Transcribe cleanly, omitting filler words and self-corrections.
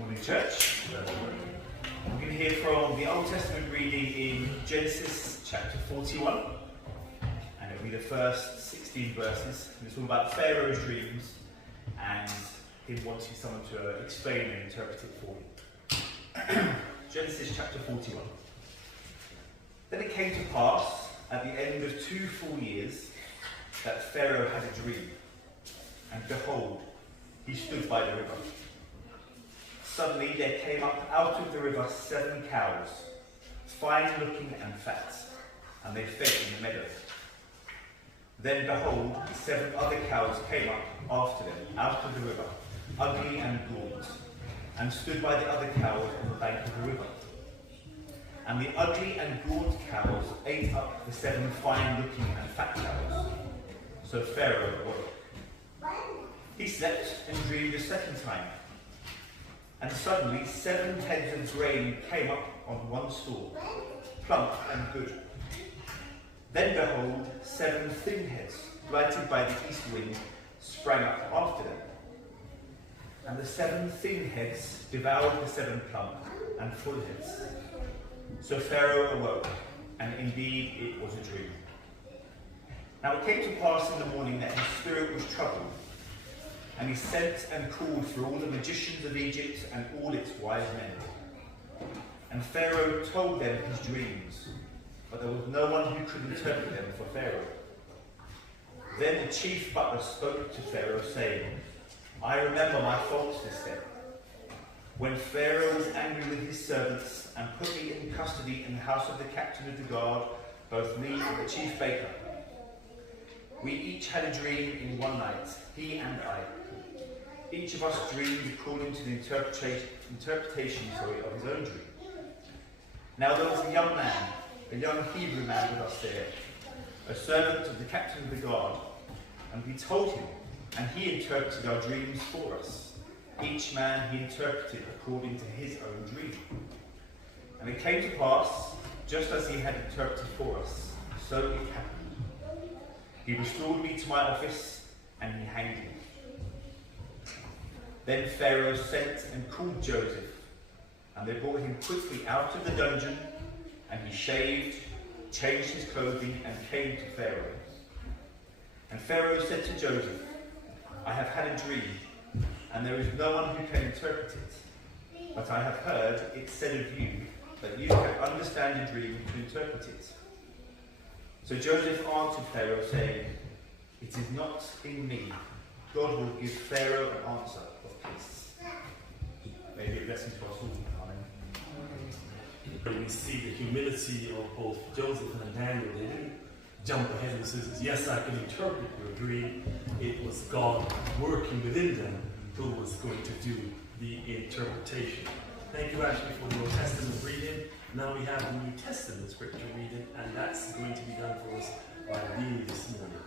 Morning, church. We're going to hear from the Old Testament reading in Genesis chapter 41, and it'll be the first 16 verses. And it's all about Pharaoh's dreams and him wanting someone to explain and interpret it for him. Genesis chapter 41. Then it came to pass at the end of 2 full years that Pharaoh had a dream, and behold, he stood by the river. Suddenly there came up out of the river 7 cows, fine looking and fat, and they fed in the meadow. Then behold, 7 other cows came up after them out of the river, ugly and gaunt, and stood by the other cows on the bank of the river. And the ugly and gaunt cows ate up the 7 fine looking and fat cows. So Pharaoh awoke. He slept and dreamed a second time. And suddenly 7 heads of grain came up on one stalk, plump and good. Then behold, 7 thin heads, lighted by the east wind, sprang up after them. And the 7 thin heads devoured the 7 plump and full heads. So Pharaoh awoke, and indeed it was a dream. Now it came to pass in the morning that his spirit was troubled, and he sent and called for all the magicians of Egypt and all its wise men. And Pharaoh told them his dreams, but there was no one who could interpret them for Pharaoh. Then the chief butler spoke to Pharaoh, saying, I remember my faults this day, when Pharaoh was angry with his servants and put me in custody in the house of the captain of the guard, both me and the chief baker. We each had a dream in one night, he and I. Each of us dreamed according to the interpretation of his own dream. Now there was a young man, a young Hebrew man with us there, a servant of the captain of the guard, and we told him, and he interpreted our dreams for us. Each man he interpreted according to his own dream. And it came to pass, just as he had interpreted for us, so it happened. He restored me to my office, and he hanged me. Then Pharaoh sent and called Joseph, and they brought him quickly out of the dungeon, and he shaved, changed his clothing, and came to Pharaoh. And Pharaoh said to Joseph, I have had a dream, and there is no one who can interpret it. But I have heard it said of you that you can understand a dream to interpret it. So Joseph answered Pharaoh, saying, It is not in me. God will give Pharaoh an answer of peace. May it be a blessing to us all. Amen. We see the humility of both Joseph and Daniel. They didn't jump ahead and say, yes, I can interpret your dream. It was God working within them who was going to do the interpretation. Thank you, Ashley, for the Old Testament reading. Now we have the New Testament scripture reading, and that's going to be done for us by Dean this morning.